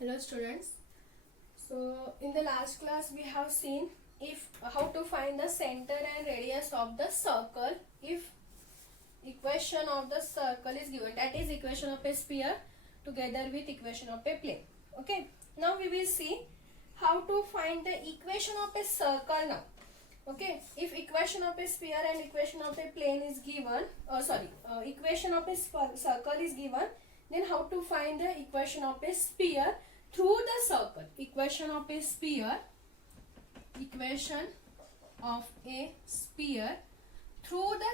Hello students. So in the last class we have seen if how to find the center and radius of the circle if equation of the circle is given, that is equation of a sphere together with equation of a plane. Okay, now we will see how to find the equation of a circle now. Okay, if equation of a sphere and equation of a plane is given, equation of a circle is given, then how to find the equation of a sphere through the circle. Equation of a sphere through the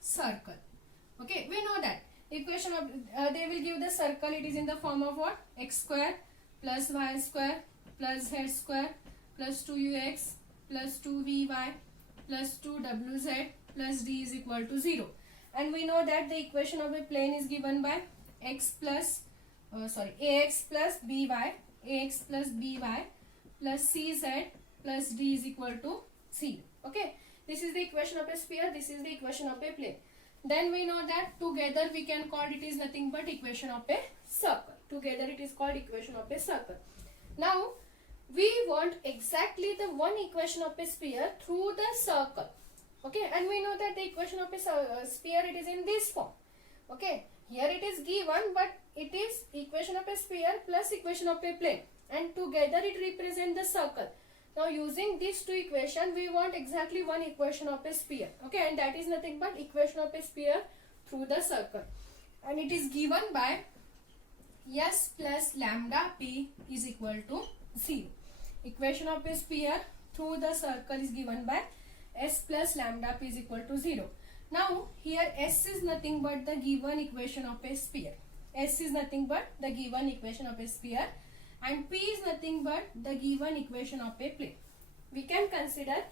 circle. Okay, we know that equation of they will give the circle, it is in the form of what? X square plus y square plus z square plus 2ux plus 2vy plus 2wz plus d is equal to 0. And we know that the equation of a plane is given by ax plus by plus cz plus d is equal to 0. Okay, this is the equation of a sphere, this is the equation of a plane. Then we know that together we can call it is nothing but equation of a circle. Together it is called equation of a circle. Now we want exactly the one equation of a sphere through the circle. Okay, and we know that the equation of a sphere, it is in this form. Okay, here it is given, but it is equation of a sphere plus equation of a plane, and together it represents the circle. Now using these two equations, we want exactly one equation of a sphere. Okay, and that is nothing but equation of a sphere through the circle, and it is given by s plus lambda p is equal to 0. Equation of a sphere through the circle is given by s plus lambda p is equal to 0. Now here s is nothing but the given equation of a sphere. S is nothing but the given equation of a sphere, and p is nothing but the given equation of a plane. We can consider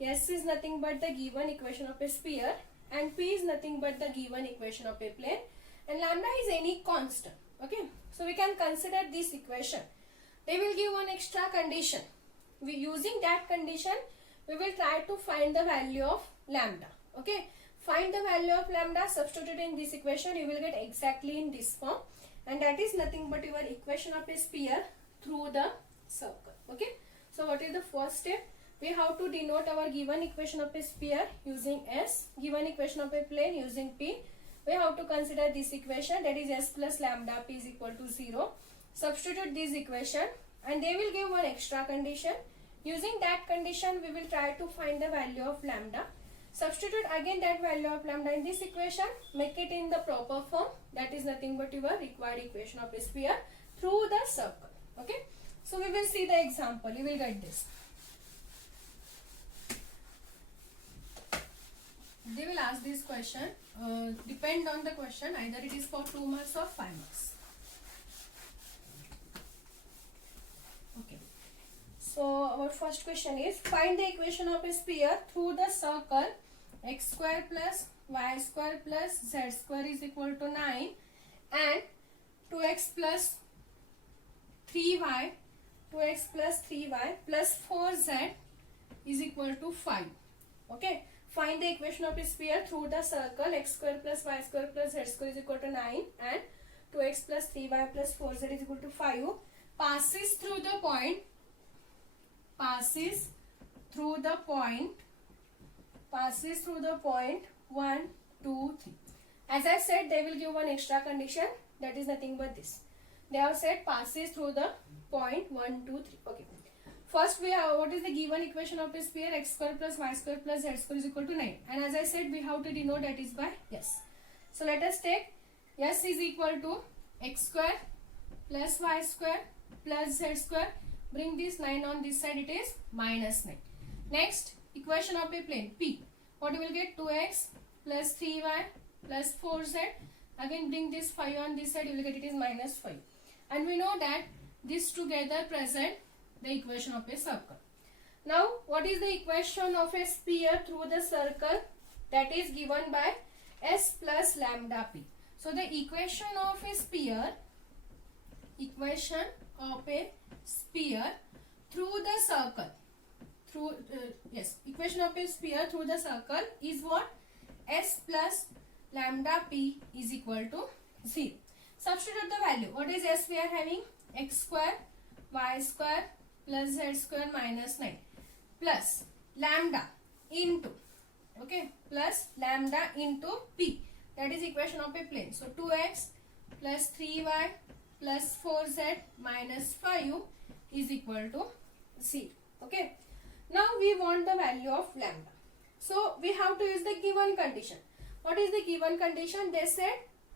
s is nothing but the given equation of a sphere, and p is nothing but the given equation of a plane, and lambda is any constant. Okay, so we can consider this equation. They will give one extra condition. Using that condition, we will try to find the value of lambda. Okay, find the value of lambda, substitute in this equation, you will get exactly in this form, and that is nothing but your equation of a sphere through the circle. Okay, so what is the first step? We have to denote our given equation of a sphere using s, given equation of a plane using p. We have to consider this equation, that is s plus lambda p is equal to 0. Substitute this equation, and they will give one extra condition. Using that condition, we will try to find the value of lambda. Substitute again that value of lambda in this equation, make it in the proper form, that is nothing but your required equation of a sphere through the circle. Okay, so we will see the example, you will get this. They will ask this question, depend on the question, either it is for 2 marks or 5 marks. Okay, so our first question is, find the equation of a sphere through the circle x square plus y square plus z square is equal to 9 and 2x plus 3y plus 4z is equal to 5. Okay, find the equation of a sphere through the circle x square plus y square plus z square is equal to 9 and 2x plus 3y plus 4z is equal to 5. Passes through the point 1, 2, 3. As I said, they will give one extra condition, that is nothing but this. They have said passes through the point 1, 2, 3. Okay. First we have, what is the given equation of a sphere? X square plus y square plus z square is equal to 9. And as I said, we have to denote that is by s. So let us take s is equal to x square plus y square plus z square. Bring this 9 on this side, it is minus 9. Next, equation of a plane p. What you will get? 2x plus 3y plus 4z. Again bring this 5 on this side, you will get it is minus 5. And we know that this together present the equation of a circle. Now what is the equation of a sphere through the circle? That is given by s plus lambda p. So the equation of a sphere through the circle, equation of a sphere through the circle is what? S plus lambda p is equal to 0. So Substitute the value. What is s we are having? X square y square plus z square minus 9 plus lambda into, okay, plus lambda into p. That is equation of a plane. So 2x plus 3y plus 4z minus 5 is equal to 0. Okay. Now we want the value of lambda. So we have to use the given condition. What is the given condition? They said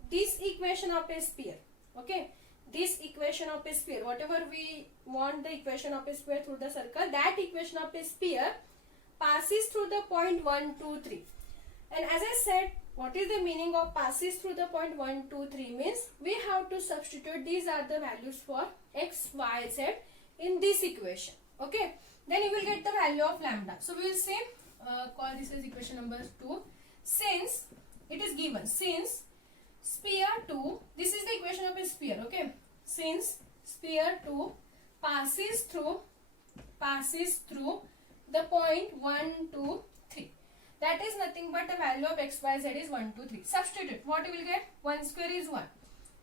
this equation of a sphere. Okay. This equation of a sphere, whatever we want the equation of a sphere through the circle, that equation of a sphere passes through the point 1, 2, 3. And as I said, what is the meaning of passes through the point 1, 2, 3 means we have to substitute these are the values for x, y, z in this equation. Okay. Then you will get the value of lambda. So we will say, call this as equation number 2. Since it is given, since sphere 2, this is the equation of a sphere, okay. Since sphere 2 passes through the point 1, 2, 3. That is nothing but the value of x, y, z is 1, 2, 3. Substitute. What you will get? 1 square is 1.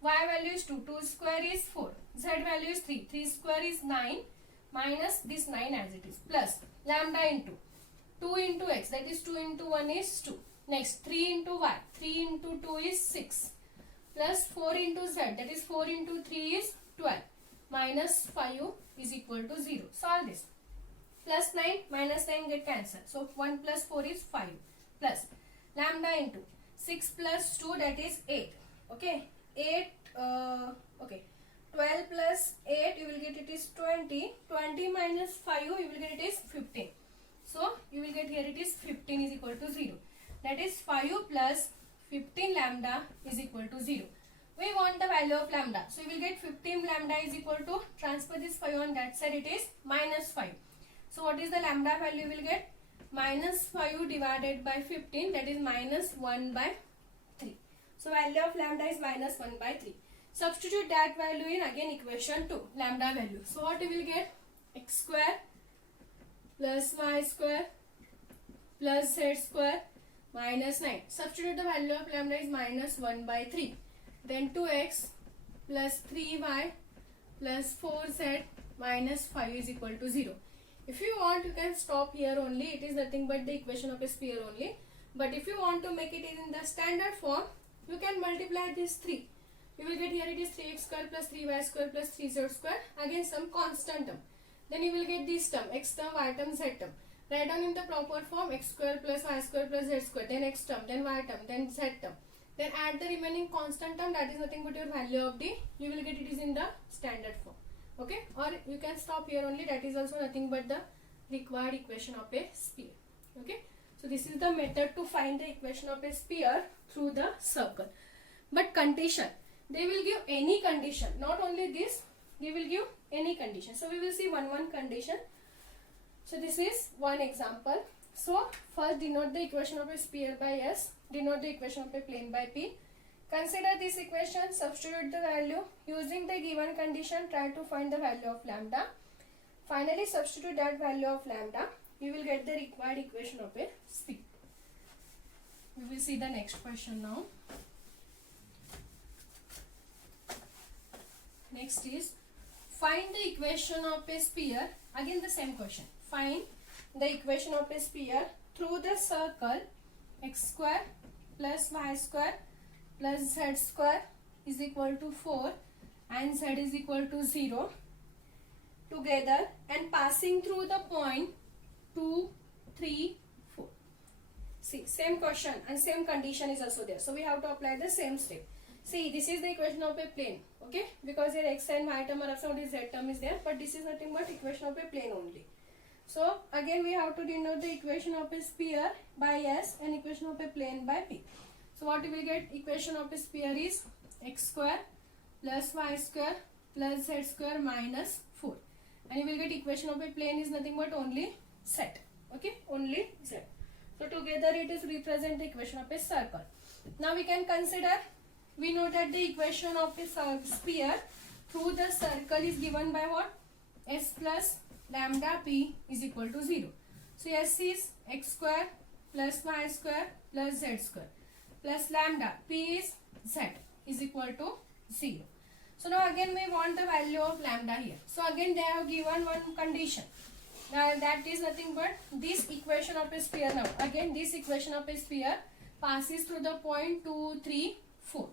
Y value is 2. 2 square is 4. Z value is 3. 3 square is 9. Minus this 9 as it is. Plus lambda into 2 into x. That is 2 into 1 is 2. Next 3 into y. 3 into 2 is 6. Plus 4 into z. That is 4 into 3 is 12. Minus 5 is equal to 0. Solve this. Plus 9 minus 9 get cancelled. So 1 plus 4 is 5. Plus lambda into 6 plus 2, that is 8. Okay. 8. Okay. 12 plus 8 you will get it is 20. 20 minus 5 you will get it is 15. So you will get here it is 15 is equal to 0. That is 5 plus 15 lambda is equal to 0. We want the value of lambda. So you will get 15 lambda is equal to, transfer this 5 on that side, it is minus 5. So what is the lambda value you will get? Minus 5 divided by 15, that is minus 1 by 3. So value of lambda is minus 1 by 3. Substitute that value in again equation 2, lambda value. So what you will get? X square plus y square plus z square minus 9. Substitute the value of lambda is minus 1 by 3. Then 2x plus 3y plus 4z minus 5 is equal to 0. If you want, you can stop here only. It is nothing but the equation of a sphere only. But if you want to make it in the standard form, you can multiply this 3. You will get here it is 3x square plus 3y square plus 3z square. Again some constant term. Then you will get this term, x term, y term, z term. Write down in the proper form, x square plus y square plus z square. Then x term, then y term, then z term. Then add the remaining constant term, that is nothing but your value of d. You will get it is in the standard form. Okay. Or you can stop here only. That is also nothing but the required equation of a sphere. Okay. So this is the method to find the equation of a sphere through the circle. But condition, they will give any condition, not only this, they will give any condition. So we will see one condition. So this is one example. So first denote the equation of a sphere by S, denote the equation of a plane by P. Consider this equation, substitute the value. Using the given condition, try to find the value of lambda. Finally substitute that value of lambda. You will get the required equation of a sphere. We will see the next question now. Next is, find the equation of a sphere. Again the same question. Find the equation of a sphere through the circle x square plus y square plus z square is equal to 4 and z is equal to 0 together and passing through the point 2, 3, 4. See, same question and same condition is also there. So we have to apply the same step. See, this is the equation of a plane. Okay, because here x and y term are absent, z term is there, but this is nothing but equation of a plane only. So again we have to denote the equation of a sphere by S and equation of a plane by P. So what you will get? Equation of a sphere is x square plus y square plus z square minus 4. And you will get equation of a plane is nothing but only z. Okay, only z. So together it is represent the equation of a circle. Now we can consider, we know that the equation of a sphere through the circle is given by what? S plus lambda p is equal to 0. So S is x square plus y square plus z square plus lambda p is z is equal to 0. So now again we want the value of lambda here. So again they have given one condition. Now that is nothing but this equation of a sphere. Now again this equation of a sphere passes through the point 2, 3, 4.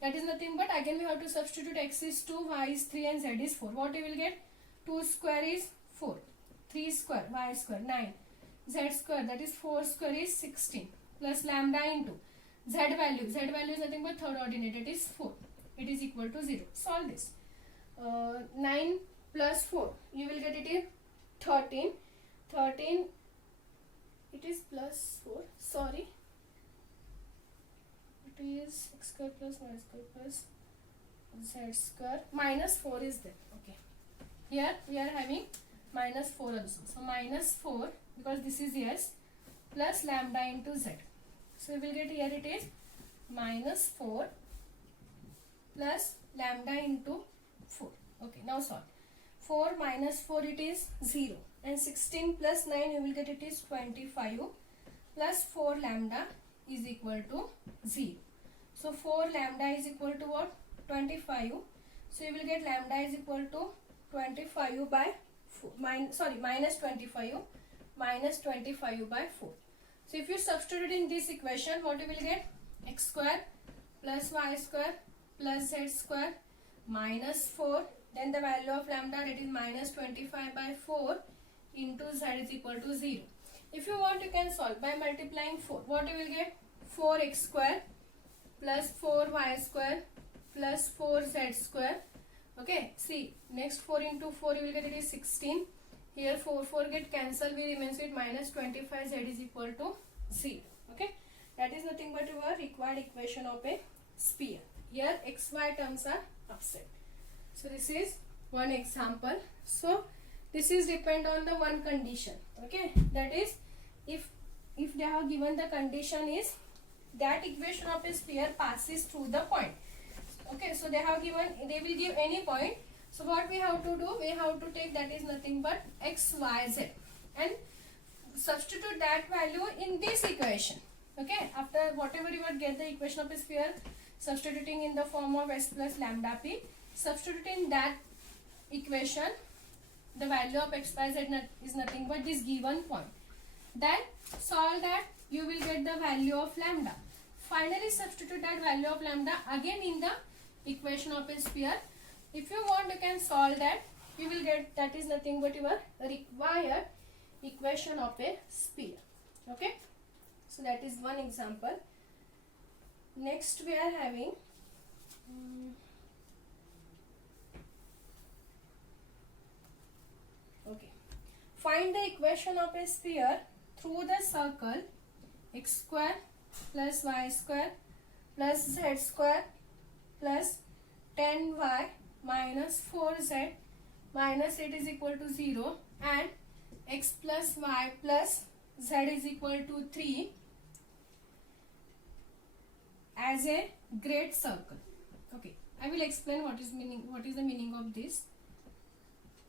That is nothing but again we have to substitute x is 2, y is 3 and z is 4. What we will get? 2 square is 4, 3 square, y square 9, z square that is 4 square is 16 plus lambda into z value is nothing but third ordinate, it is 4. It is equal to 0. Solve this. 9 plus 4 you will get it in 13. 13 it is plus 4, sorry, it is x square plus y square plus z square minus 4 is there. Okay, here we are having minus 4 also, so minus 4 because this is s plus lambda into z. So we will get here it is minus 4 plus lambda into 4. Okay, now solve. 4 minus 4 it is 0 and 16 plus 9 you will get it is 25 plus 4 lambda is equal to 0. So 4 lambda is equal to what? 25. So you will get lambda is equal to 25 by 4, minus 25 minus 25 by 4. So if you substitute in this equation, what you will get? X square plus y square plus z square minus 4, then the value of lambda, that is minus 25 by 4 into z is equal to 0. If you want, you can solve by multiplying 4. What you will get? 4x square plus 4y square plus 4z square. Okay, see, next 4 into 4 you will get it is 16. Here 4 get cancelled, we remains with minus 25, z is equal to 0. Okay, that is nothing but your required equation of a sphere. Here xy terms are upset. So this is one example. So this is depend on the one condition. Okay, that is if they have given the condition is that equation of a sphere passes through the point. Okay, so they have given, they will give any point. So what we have to do, we have to take that is nothing but x, y, z and substitute that value in this equation. Okay, after whatever you would get the equation of a sphere, substituting in the form of s plus lambda p, substituting that equation, the value of x, y, z is nothing but this given point. Then solve that, you will get the value of lambda. Finally substitute that value of lambda again in the equation of a sphere. If you want, you can solve that. You will get that is nothing but your required equation of a sphere. Okay, so that is one example. Next we are having okay, find the equation of a sphere through the circle x square plus y square plus z square plus 10y minus 4z minus 8 is equal to 0 and x plus y plus z is equal to 3 as a great circle. Okay, I will explain what is the meaning of this.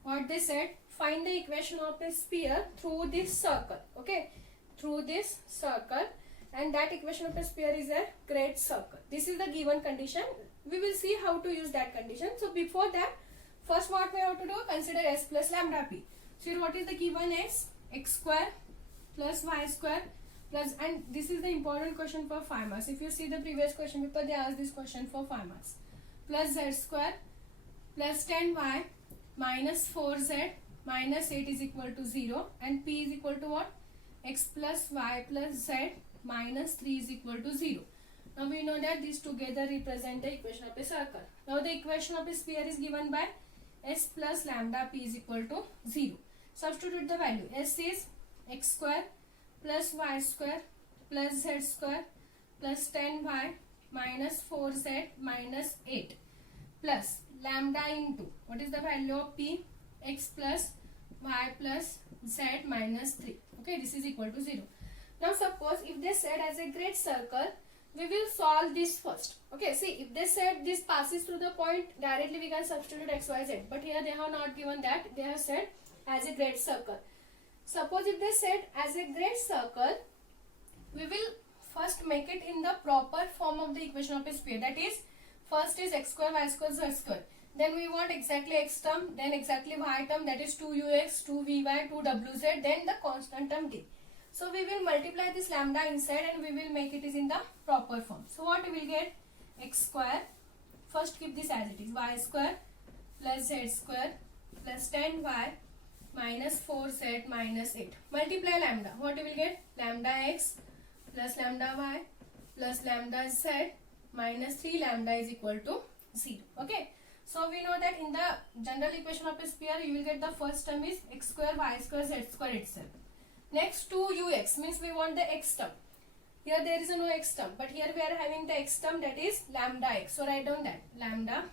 What they said, find the equation of a sphere through this circle. Okay, through this circle, and that equation of a sphere is a great circle. This is the given condition. We will see how to use that condition. So before that, first what we have to do, consider s plus lambda p. So here what is the given x? X square plus y square plus, and this is the important question for 5 marks. If you see the previous question paper, they asked this question for 5 marks. Plus z square plus 10y minus 4z minus 8 is equal to 0 and p is equal to what? X plus y plus z minus 3 is equal to 0. Now we know that these together represent the equation of a circle. Now the equation of a sphere is given by s plus lambda p is equal to 0. Substitute the value. S is x square plus y square plus z square plus 10y minus 4z minus 8 plus lambda into, what is the value of p? X plus y plus z minus 3. Okay, this is equal to 0. Now suppose if they said as a great circle, we will solve this first. Okay, see, if they said this passes through the point, directly we can substitute x, y, z. But here they have not given that. They have said as a great circle. Suppose if they said as a great circle, we will first make it in the proper form of the equation of a sphere. That is, first is x square, y square, z square. Then we want exactly x term, then exactly y term, that is 2ux, 2vy, 2wz, then the constant term d. So we will multiply this lambda inside and we will make it is in the proper form. So what we will get? X square, first keep this as it is, y square plus z square plus 10y minus 4z minus 8. Multiply lambda. What we will get? Lambda x plus lambda y plus lambda z minus 3 lambda is equal to 0. Okay. So we know that in the general equation of a sphere, you will get the first term is x square, y square, z square itself. Next 2ux means we want the x term. Here there is no x term, but here we are having the x term, that is lambda x. So write down that lambda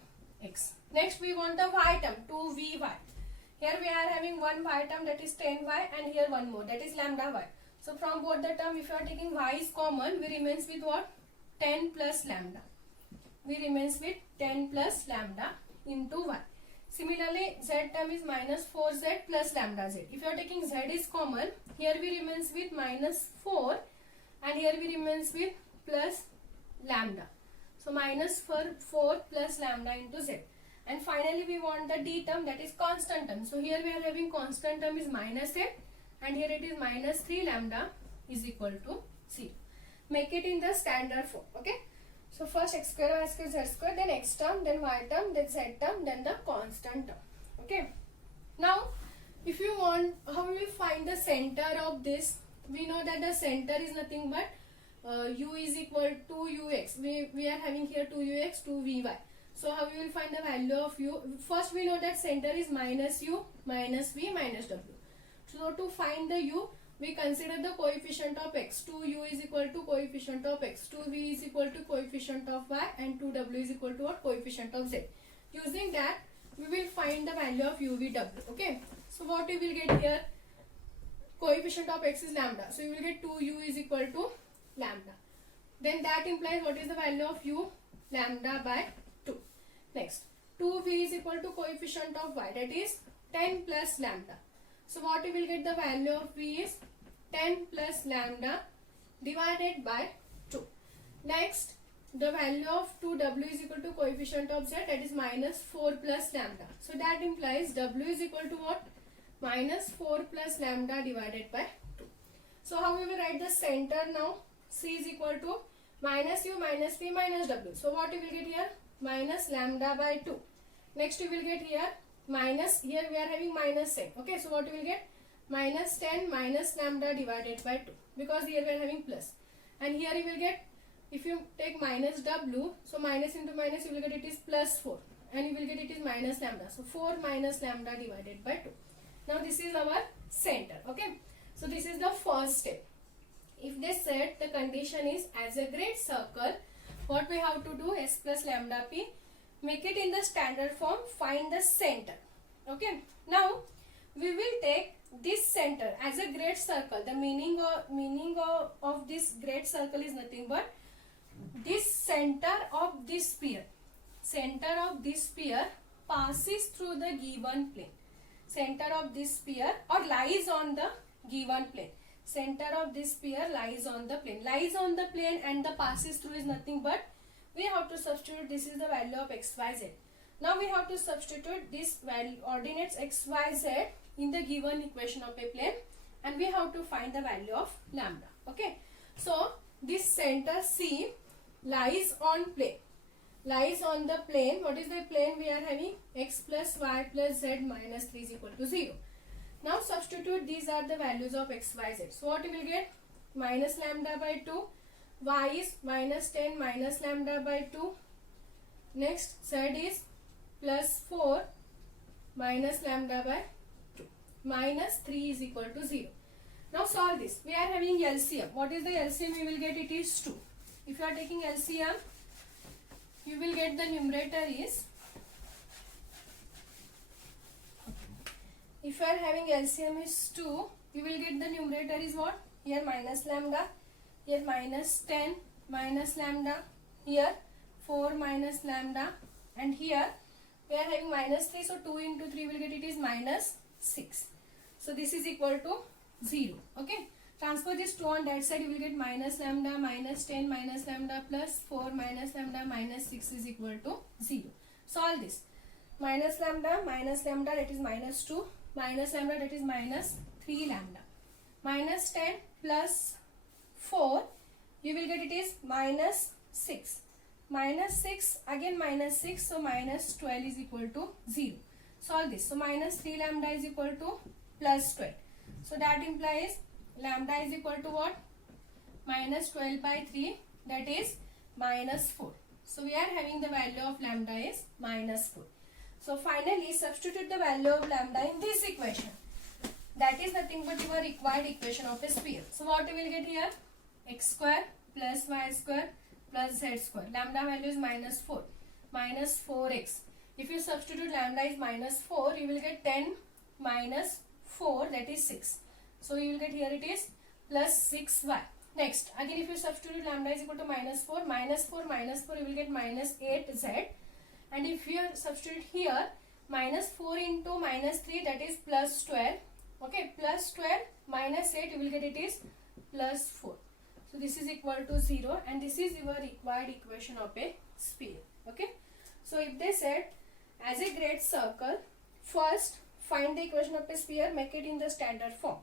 x. Next we want the y term, 2vy. Here we are having one y term, that is 10y, and here one more, that is lambda y. So from both the term, if you are taking y is common, we remains with what? 10 plus lambda. We remains with 10 plus lambda into y. Similarly, z term is minus 4z plus lambda z. If you are taking z is common, here we remains with minus 4 and here we remains with plus lambda. So minus 4 plus lambda into z. And finally we want the d term, that is constant term. So here we are having constant term is minus 8 and here it is minus 3 lambda is equal to 0. Make it in the standard form. Okay. So first x square, y square, z square, then x term, then y term, then z term, then the constant term. Okay. Now, if you want, how will you find the center of this? We know that the center is nothing but u is equal to ux. We are having here 2ux, 2vy. So how we will find the value of u? First we know that center is minus u, minus v, minus w. So to find the u, we consider the coefficient of x. 2u is equal to coefficient of x, 2v is equal to coefficient of y, and 2w is equal to what? Coefficient of z. Using that, we will find the value of uvw. Okay. So what we will get here? Coefficient of x is lambda. So you will get 2u is equal to lambda. Then that implies what is the value of u? Lambda by 2. Next, 2v is equal to coefficient of y, that is 10 plus lambda. So what we will get, the value of v is 10 plus lambda divided by 2. Next, the value of 2w is equal to coefficient of z, that is minus 4 plus lambda. So that implies w is equal to what? Minus 4 plus lambda divided by 2. So how we will write the center now? C is equal to minus u, minus v, minus w. So what we will get here? Minus lambda by 2. Next we will get here minus, here we are having minus 10. Okay, so what we will get? Minus 10 minus lambda divided by 2, because here we are having plus. And here you will get, if you take minus w, so minus into minus you will get it is plus 4. And you will get it is minus lambda. So 4 minus lambda divided by 2. Now this is our center. Okay. So this is the first step. If they said the condition is as a great circle, what we have to do? S plus lambda p. Make it in the standard form. Find the center. Okay. Now we will take this center as a great circle. The meaning of this great circle is nothing but this center of this sphere. Center of this sphere passes through the given plane. Center of this sphere or lies on the given plane. Center of this sphere lies on the plane. Lies on the plane and the passes through is nothing but, we have to substitute, this is the value of x, y, z. Now we have to substitute this value, ordinates x, y, z in the given equation of a plane, and we have to find the value of lambda. Okay. So this center C lies on plane. Lies on the plane. What is the plane we are having? X plus y plus z minus 3 is equal to 0. Now substitute, these are the values of x, y, z. So what we will get? Minus lambda by 2. Y is minus 10 minus lambda by 2. Next, z is plus 4 minus lambda by 2. Minus 3 is equal to 0. Now solve this. We are having LCM. What is the LCM we will get? It is 2. If you are taking LCM, you will get the numerator is, if you are having LCM is 2, you will get the numerator is what? Here minus lambda, here minus 10 minus lambda, here 4 minus lambda, and here we are having minus 3, so 2 into 3 will get it is minus 6. So this is equal to 0. Okay. Transfer this 2 on that side, you will get minus lambda minus 10 minus lambda plus 4 minus lambda minus 6 is equal to 0. Solve this. Minus lambda that is minus 2 minus lambda that is minus 3 lambda minus 10 plus 4 you will get it is minus 6 minus 6 again minus 6, so minus 12 is equal to 0. Solve this. So minus 3 lambda is equal to plus 12. So that implies lambda is equal to what? Minus 12 by 3, that is minus 4. So we are having the value of lambda is minus 4. So finally substitute the value of lambda in this equation. That is nothing but your required equation of a sphere. So what you will get here? X square plus y square plus z square. Lambda value is minus 4. Minus 4x. If you substitute lambda is minus 4, you will get 10 minus 4, that is 6. So you will get here it is plus 6y. Next, again if you substitute lambda is equal to minus 4, minus 4, minus 4, you will get minus 8z. And if you substitute here, minus 4 into minus 3, that is plus 12. Okay, plus 12 minus 8, you will get it is plus 4. So this is equal to 0 and this is your required equation of a sphere. Okay. So if they said as a great circle, first find the equation of a sphere, make it in the standard form.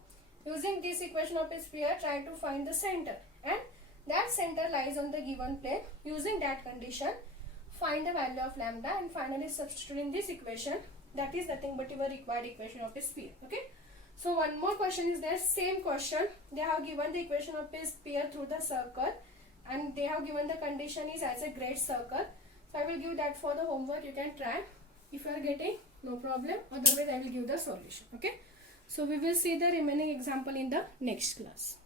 Using this equation of a sphere, try to find the center and that center lies on the given plane. Using that condition, find the value of lambda and finally substitute in this equation. That is nothing but your required equation of a sphere. Okay. So one more question is there, same question. They have given the equation of a sphere through the circle and they have given the condition is as a great circle. So I will give that for the homework, you can try. If you are getting, no problem, otherwise I will give the solution. Okay. So we will see the remaining example in the next class.